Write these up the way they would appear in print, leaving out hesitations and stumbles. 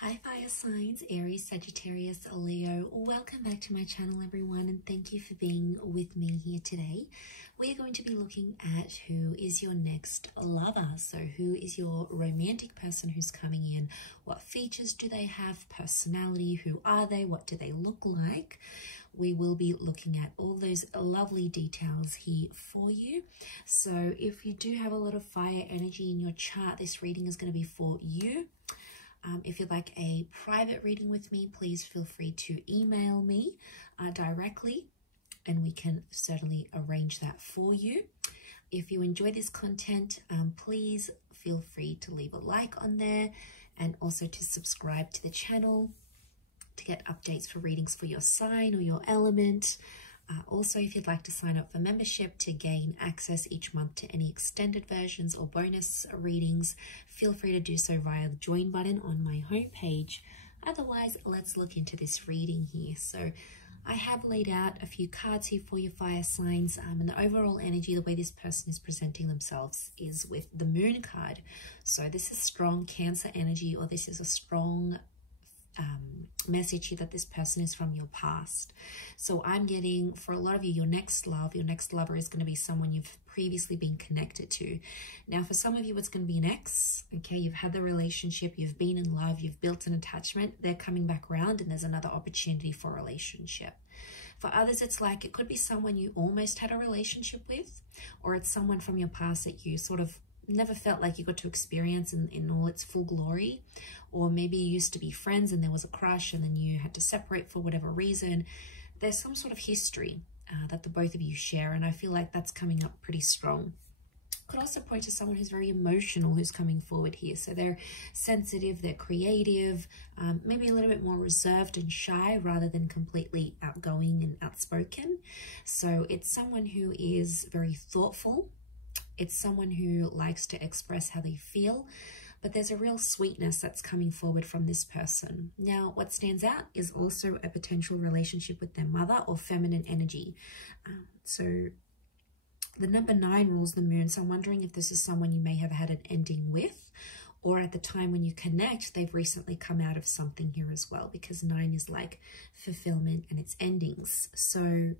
Hi fire signs, Aries, Sagittarius, Leo. Welcome back to my channel everyone, and thank you for being with me here today. We are going to be looking at who is your next lover. So who is your romantic person who's coming in? What features do they have? Personality, who are they? What do they look like? We will be looking at all those lovely details here for you. So if you do have a lot of fire energy in your chart, this reading is going to be for you. If you'd like a private reading with me, please feel free to email me directly, and we can certainly arrange that for you. If you enjoy this content, please feel free to leave a like on there and also to subscribe to the channel to get updates for readings for your sign or your element. Also, if you'd like to sign up for membership to gain access each month to any extended versions or bonus readings, feel free to do so via the join button on my homepage. Otherwise, let's look into this reading here. So I have laid out a few cards here for your fire signs, and the overall energy, the way this person is presenting themselves is with the moon card. So this is strong Cancer energy, or this is a strong message here that this person is from your past. So I'm getting, for a lot of you, your next lover is going to be someone you've previously been connected to. Now for some of you it's going to be an ex. Okay, you've had the relationship, you've been in love, you've built an attachment, they're coming back around and there's another opportunity for a relationship. For others, it's like it could be someone you almost had a relationship with, or it's someone from your past that you sort of never felt like you got to experience in all its full glory. Or maybe you used to be friends and there was a crush and then you had to separate for whatever reason. There's some sort of history that the both of you share, and I feel like that's coming up pretty strong. Could also point to someone who's very emotional who's coming forward here. So they're sensitive, they're creative, maybe a little bit more reserved and shy rather than completely outgoing and outspoken. So it's someone who is very thoughtful. It's someone who likes to express how they feel, but there's a real sweetness that's coming forward from this person. Now, what stands out is also a potential relationship with their mother or feminine energy. So the number 9 rules the moon, so I'm wondering if this is someone you may have had an ending with, or at the time when you connect, they've recently come out of something here as well, because 9 is like fulfillment and its endings. So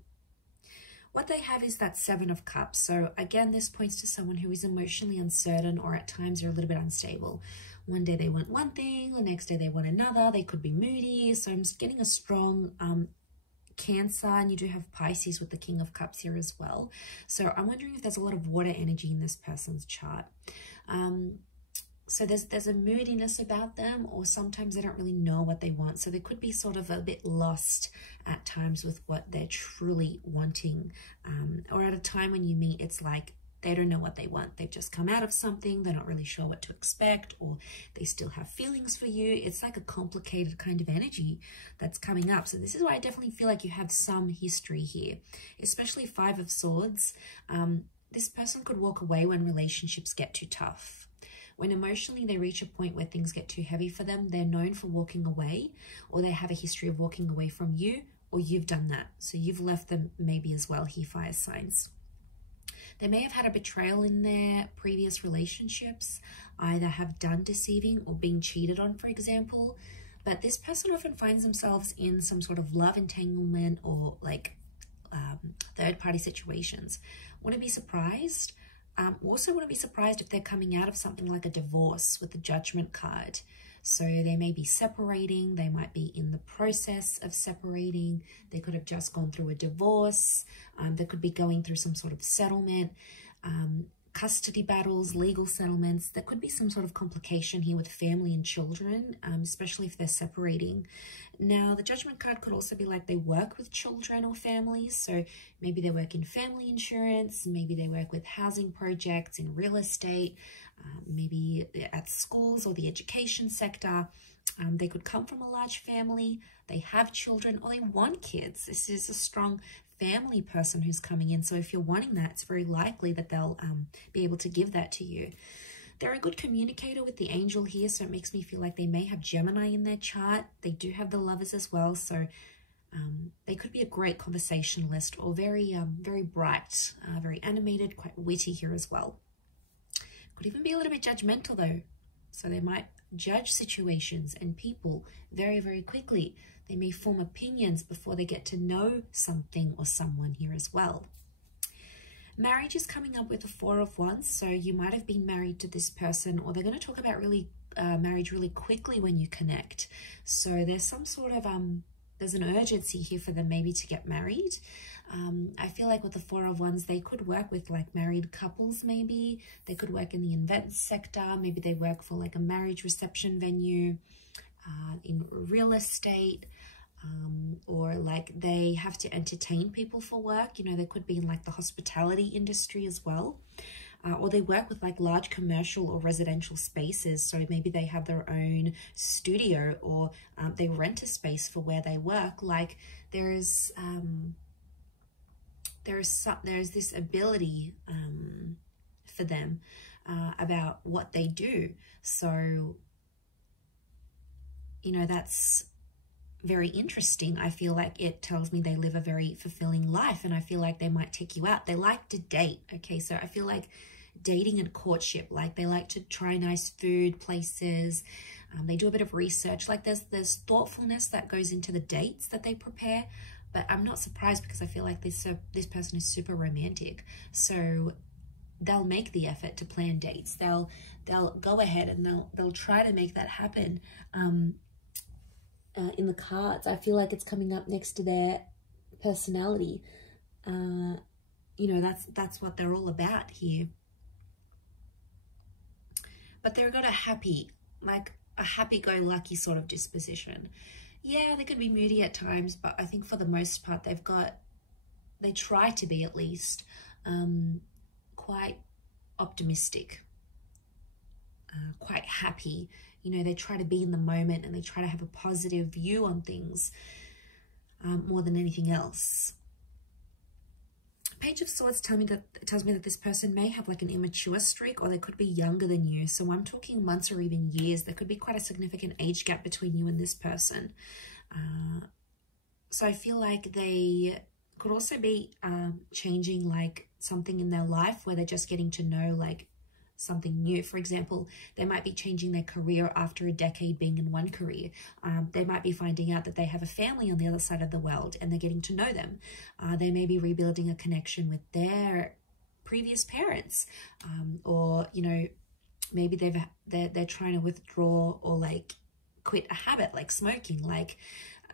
what they have is that 7 of Cups. So again, this points to someone who is emotionally uncertain, or at times are a little bit unstable. One day they want one thing, the next day they want another. They could be moody. So I'm getting a strong Cancer, and you do have Pisces with the King of Cups here as well. So I'm wondering if there's a lot of water energy in this person's chart. So there's a moodiness about them, or sometimes they don't really know what they want. So they could be sort of a bit lost at times with what they're truly wanting. Or at a time when you meet, it's like they don't know what they want. They've just come out of something. They're not really sure what to expect, or they still have feelings for you. It's like a complicated kind of energy that's coming up. So this is why I definitely feel like you have some history here, especially 5 of Swords. This person could walk away when relationships get too tough. When emotionally they reach a point where things get too heavy for them, they're known for walking away, or they have a history of walking away from you, or you've done that. So you've left them maybe as well here, fire signs. They may have had a betrayal in their previous relationships, either have done deceiving or been cheated on, for example. But this person often finds themselves in some sort of love entanglement or like third-party situations. Wouldn't be surprised. Also wouldn't be surprised if they're coming out of something like a divorce with the Judgment card. So they may be separating, they might be in the process of separating, they could have just gone through a divorce, they could be going through some sort of settlement, custody battles, legal settlements. There could be some sort of complication here with family and children, especially if they're separating. Now, the Judgment card could also be like they work with children or families. So maybe they work in family insurance, maybe they work with housing projects, in real estate, maybe at schools or the education sector. They could come from a large family, they have children, or they want kids. This is a strong family person who's coming in. So if you're wanting that, it's very likely that they'll be able to give that to you. They're a good communicator with the angel here, so it makes me feel like they may have Gemini in their chart. They do have the Lovers as well, so they could be a great conversationalist, or very bright, very animated, quite witty here as well. Could even be a little bit judgmental though. So they might judge situations and people very, very quickly. They may form opinions before they get to know something or someone here as well. Marriage is coming up with the Four of Wands. So you might have been married to this person, or they're going to talk about marriage really quickly when you connect. So there's some sort of, there's an urgency here for them maybe to get married. I feel like with the Four of Wands, they could work with like married couples maybe. They could work in the events sector. Maybe they work for like a marriage reception venue, in real estate, or like they have to entertain people for work. You know, they could be in like the hospitality industry as well. Or they work with like large commercial or residential spaces. So maybe they have their own studio, or they rent a space for where they work. Like there's this ability for them about what they do. So, you know, that's very interesting. I feel like it tells me they live a very fulfilling life, and I feel like they might take you out. They like to date. Okay, so I feel like dating and courtship, like they like to try nice food places. They do a bit of research. Like there's thoughtfulness that goes into the dates that they prepare. But I'm not surprised, because I feel like this person is super romantic. So they'll make the effort to plan dates. They'll go ahead and they'll try to make that happen. In the cards, I feel like it's coming up next to their personality. You know, that's what they're all about here. But they've got a happy-go-lucky sort of disposition. Yeah, they could be moody at times, but I think for the most part, they try to be at least quite optimistic, quite happy. You know, they try to be in the moment, and they try to have a positive view on things more than anything else. Page of Swords tells me that this person may have like an immature streak, or they could be younger than you. So I'm talking months or even years. There could be quite a significant age gap between you and this person. So I feel like they could also be changing like something in their life, where they're just getting to know like something new. For example, they might be changing their career after a decade being in one career. They might be finding out that they have a family on the other side of the world, and they're getting to know them. They may be rebuilding a connection with their previous parents, or you know, maybe they're trying to withdraw or like quit a habit like smoking. Like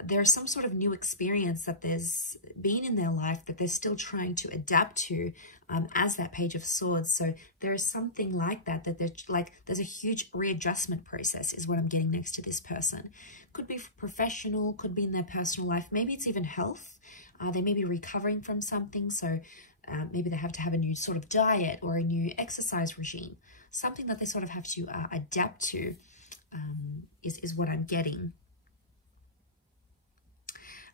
there's some sort of new experience that there's been in their life that they're still trying to adapt to, as that Page of Swords. So there is something like that there's a huge readjustment process is what I'm getting next to this person. Could be professional, could be in their personal life. Maybe it's even health. They may be recovering from something. So maybe they have to have a new sort of diet or a new exercise regime. Something that they sort of have to adapt to is what I'm getting.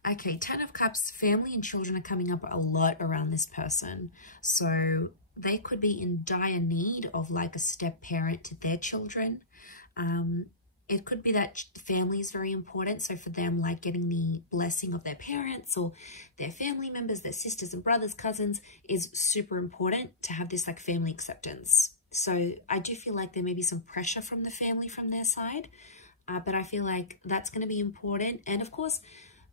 Okay, Ten of Cups, family and children are coming up a lot around this person. So they could be in dire need of like a step parent to their children. It could be that family is very important. So for them, like getting the blessing of their parents or their family members, their sisters and brothers, cousins, is super important to have this like family acceptance. So I do feel like there may be some pressure from the family from their side, but I feel like that's going to be important. And of course,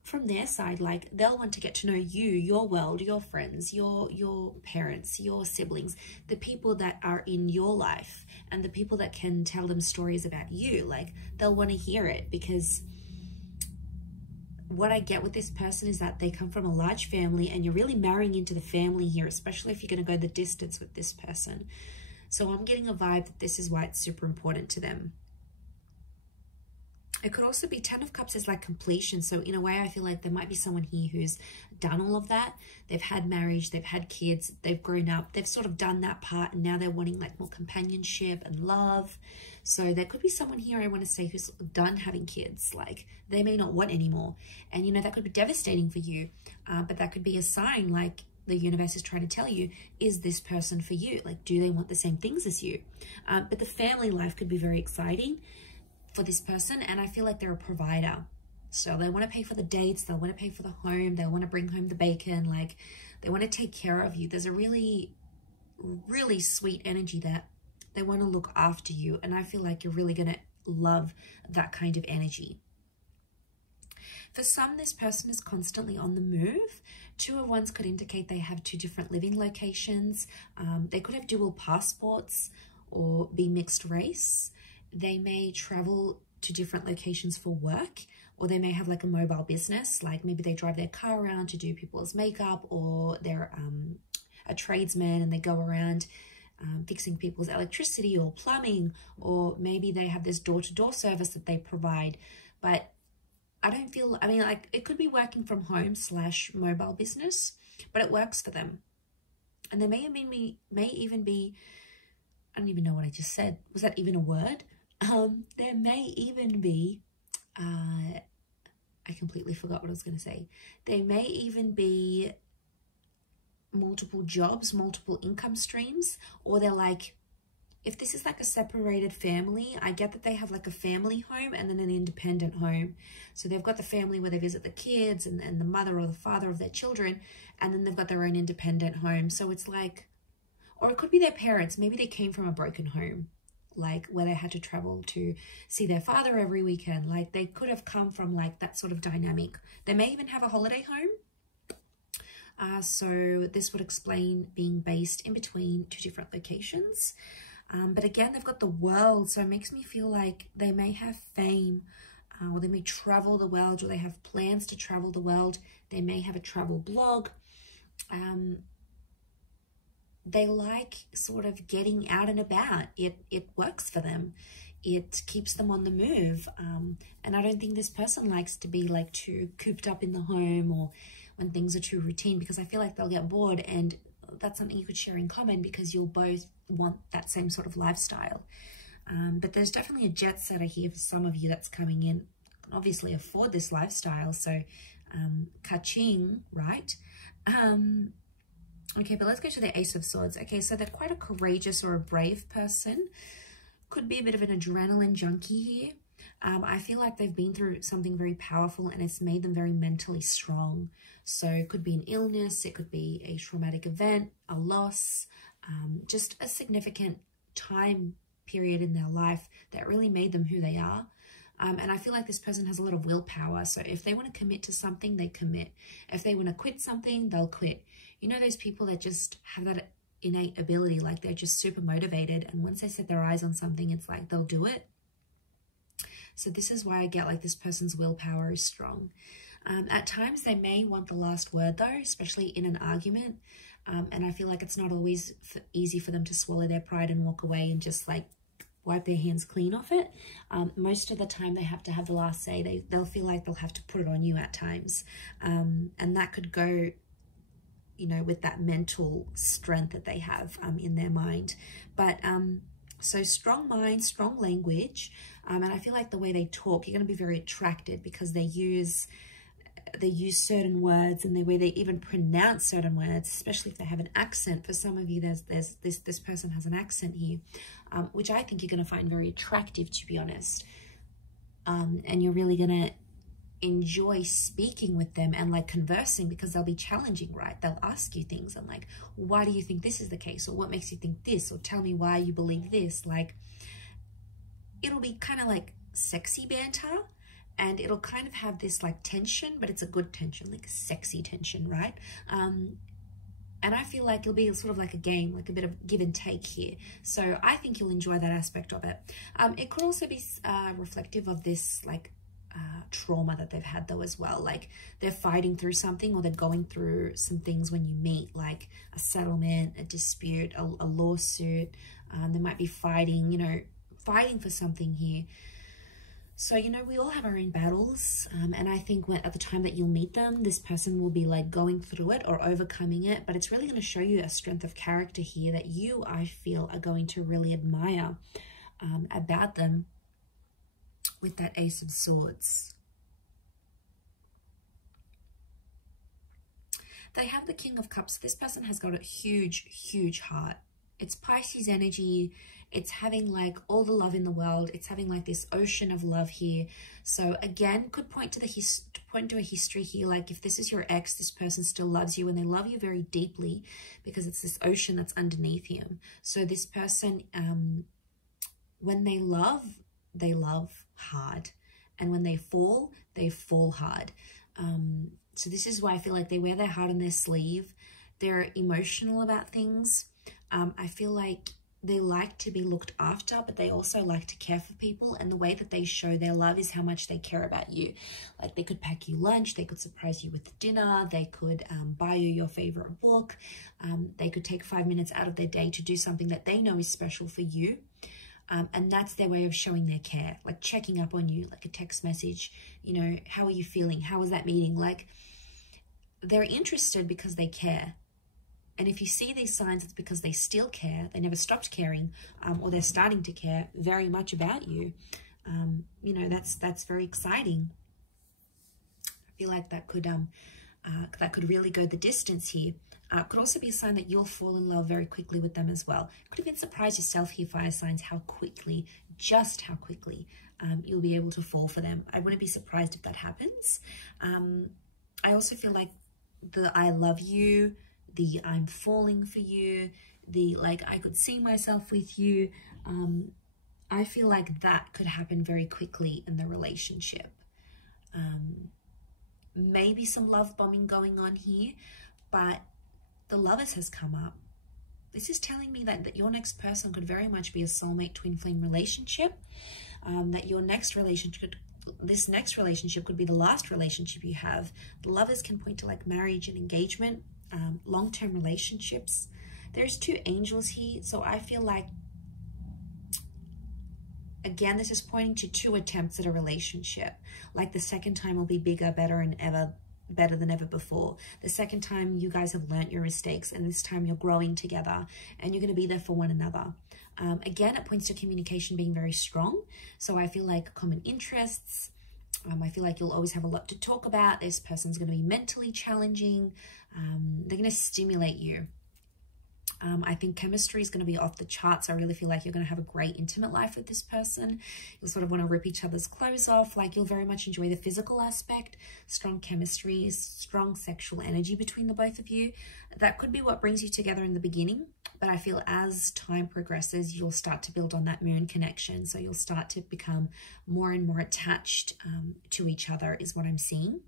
from their side, like they'll want to get to know you, your world, your friends, your parents, your siblings, the people that are in your life, and the people that can tell them stories about you. Like they'll want to hear it, because what I get with this person is that they come from a large family, and you're really marrying into the family here, especially if you're going to go the distance with this person. So I'm getting a vibe that this is why it's super important to them. It could also be Ten of Cups is like completion. So in a way, I feel like there might be someone here who's done all of that. They've had marriage, they've had kids, they've grown up, they've sort of done that part, and now they're wanting like more companionship and love. So there could be someone here, I want to say, who's done having kids. Like they may not want anymore. And you know, that could be devastating for you. But that could be a sign, like the universe is trying to tell you, is this person for you? Like, do they want the same things as you? But the family life could be very exciting for this person, and I feel like they're a provider. So they want to pay for the dates, they want to pay for the home, they want to bring home the bacon, like they want to take care of you. There's a really, really sweet energy that They want to look after you. And I feel like you're really going to love that kind of energy. For some, this person is constantly on the move. 2 of Wands could indicate they have 2 different living locations. They could have dual passports or be mixed race. They may travel to different locations for work, or they may have like a mobile business, like maybe they drive their car around to do people's makeup, or they're a tradesman and they go around fixing people's electricity or plumbing, or maybe they have this door-to-door service that they provide. But I don't feel, I mean, like it could be working from home / mobile business, but it works for them. And there may even be, I don't even know what I just said. Was that even a word? There may even be, I completely forgot what I was going to say. There may even be multiple jobs, multiple income streams, or they're like, if this is like a separated family, I get that they have like a family home and then an independent home. So they've got the family where they visit the kids and the mother or the father of their children, and then they've got their own independent home. So it's like, or it could be their parents. Maybe they came from a broken home, like where they had to travel to see their father every weekend. Like they could have come from like that sort of dynamic. They may even have a holiday home. So this would explain being based in between 2 different locations. But again, they've got the world, so it makes me feel like they may have fame, or they may travel the world, or they have plans to travel the world. They may have a travel blog. They like sort of getting out and about. It works for them. It keeps them on the move. And I don't think this person likes to be like too cooped up in the home, or when things are too routine, because I feel like they'll get bored, and that's something you could share in common because you'll both want that same sort of lifestyle. But there's definitely a jet setter here for some of you that's coming in, can obviously afford this lifestyle. So ka-ching, right? Okay, but let's go to the Ace of Swords. Okay, so they're quite a courageous or a brave person. Could be a bit of an adrenaline junkie here. I feel like they've been through something very powerful and it's made them very mentally strong. So it could be an illness, it could be a traumatic event, a loss, just a significant time period in their life that really made them who they are. And I feel like this person has a lot of willpower. So if they want to commit to something, they commit. If they want to quit something, they'll quit. You know, those people that just have that innate ability, like they're just super motivated. And once they set their eyes on something, it's like they'll do it. So this is why I get like this person's willpower is strong. At times they may want the last word though, especially in an argument. And I feel like it's not always easy for them to swallow their pride and walk away and just like wipe their hands clean off it. Most of the time they have to have the last say. They'll feel like they'll have to put it on you at times. And that could go, you know, with that mental strength that they have in their mind. But so strong mind, strong language. And I feel like the way they talk, you're going to be very attracted because they use certain words, and the way they even pronounce certain words, especially if they have an accent. For some of you, this person has an accent here, which I think you're going to find very attractive, to be honest. And you're really going to enjoy speaking with them and like conversing, because they'll be challenging, right? They'll ask you things and like, why do you think this is the case? Or what makes you think this? Or tell me why you believe this. Like, it'll be kind of like sexy banter. And it'll kind of have this like tension, but it's a good tension, like a sexy tension, right? And I feel like it'll be sort of like a game, like a bit of give and take here. So I think you'll enjoy that aspect of it. It could also be reflective of this like trauma that they've had though as well. Like they're fighting through something, or they're going through some things when you meet, like a settlement, a dispute, a lawsuit. They might be fighting, you know, fighting for something here. So, you know, we all have our own battles. And I think at the time that you'll meet them, this person will be like going through it or overcoming it. But it's really going to show you a strength of character here that you, I feel, are going to really admire about them with that Ace of Swords. They have the King of Cups. This person has got a huge, huge heart. It's Pisces energy. It's having like all the love in the world. It's having like this ocean of love here. So again, could point to a history here. Like if this is your ex, this person still loves you and they love you very deeply because it's this ocean that's underneath him. So this person, when they love hard. And when they fall hard. So this is why I feel like they wear their heart on their sleeve. They're emotional about things. I feel like they like to be looked after, but they also like to care for people. And the way that they show their love is how much they care about you. Like they could pack you lunch, they could surprise you with dinner, they could buy you your favorite book. They could take 5 minutes out of their day to do something that they know is special for you. And that's their way of showing their care, like checking up on you, like a text message, you know, how are you feeling? How was that meeting? Like they're interested because they care. And if you see these signs, it's because they still care. They never stopped caring, or they're starting to care very much about you. You know, that's very exciting. I feel like that could really go the distance here. Could also be a sign that you'll fall in love very quickly with them as well. Could even surprise yourself here, fire signs, just how quickly you'll be able to fall for them. I wouldn't be surprised if that happens. I also feel like the I love you, the I'm falling for you, the like I could see myself with you. I feel like that could happen very quickly in the relationship. Maybe some love bombing going on here, but the Lovers has come up. This is telling me that your next person could very much be a soulmate twin flame relationship. That your next relationship, this next relationship could be the last relationship you have. The Lovers can point to like marriage and engagement, long-term relationships. There's 2 angels here, so I feel like, again, this is pointing to 2 attempts at a relationship. Like the second time will be bigger, better than ever before. The second time you guys have learnt your mistakes, and this time you're growing together and you're going to be there for one another. Again, it points to communication being very strong. So I feel like common interests. I feel like you'll always have a lot to talk about. This person's going to be mentally challenging. They're going to stimulate you. I think chemistry is going to be off the charts. I really feel like you're going to have a great intimate life with this person. You'll sort of want to rip each other's clothes off. Like you'll very much enjoy the physical aspect, strong chemistry, strong sexual energy between the both of you. That could be what brings you together in the beginning. But I feel as time progresses, you'll start to build on that moon connection. So you'll start to become more and more attached to each other is what I'm seeing.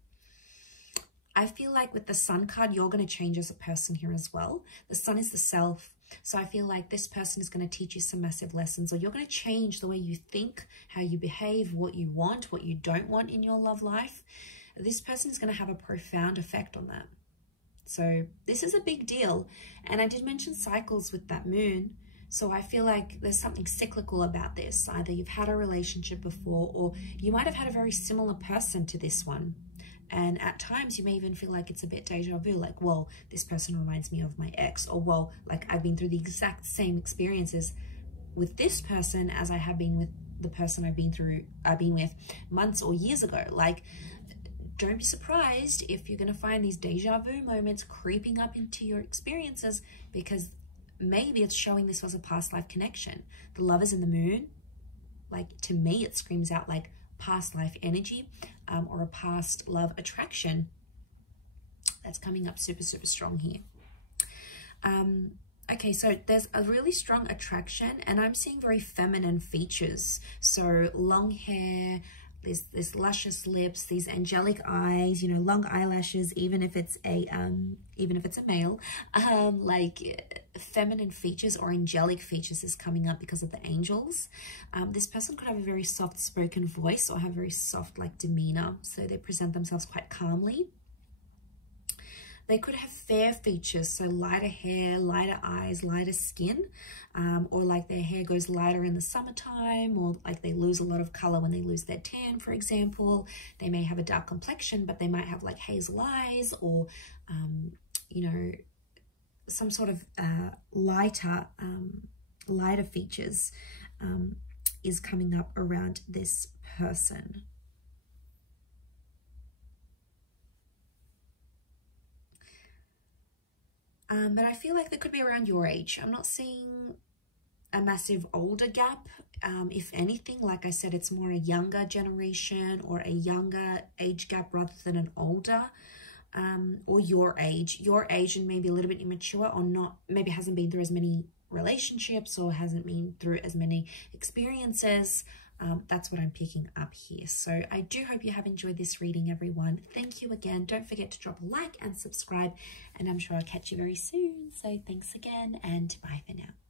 I feel like with the Sun card, you're going to change as a person here as well. The Sun is the self. So I feel like this person is going to teach you some massive lessons, or you're going to change the way you think, how you behave, what you want, what you don't want in your love life. This person is going to have a profound effect on that. So this is a big deal. And I did mention cycles with that moon. So I feel like there's something cyclical about this. Either you've had a relationship before, or you might have had a very similar person to this one. And at times you may even feel like it's a bit deja vu, like, well, this person reminds me of my ex, or well, like I've been through the exact same experiences with this person as I have been with the person I've been with months or years ago. Like, don't be surprised if you're going to find these deja vu moments creeping up into your experiences, because maybe it's showing this was a past life connection. The Lovers in the moon, like to me, it screams out like past life energy, or a past love attraction that's coming up super, super strong here. Okay, so there's a really strong attraction, and I'm seeing very feminine features. So long hair, this luscious lips, these angelic eyes, you know, long eyelashes, even if it's a male, like feminine features or angelic features is coming up because of the angels. This person could have a very soft spoken voice or have very soft like demeanor, so they present themselves quite calmly. They could have fair features, so lighter hair, lighter eyes, lighter skin, or like their hair goes lighter in the summertime, or like they lose a lot of color when they lose their tan, for example. They may have a dark complexion, but they might have like hazel eyes, or, you know, some sort of lighter features is coming up around this person. But I feel like that could be around your age. I'm not seeing a massive older gap. If anything, like I said, it's more a younger generation or a younger age gap rather than an older, or your age and maybe a little bit immature, or not, maybe hasn't been through as many relationships or hasn't been through as many experiences. That's what I'm picking up here. So I do hope you have enjoyed this reading, everyone. Thank you again. Don't forget to drop a like and subscribe, and I'm sure I'll catch you very soon. So thanks again, and bye for now.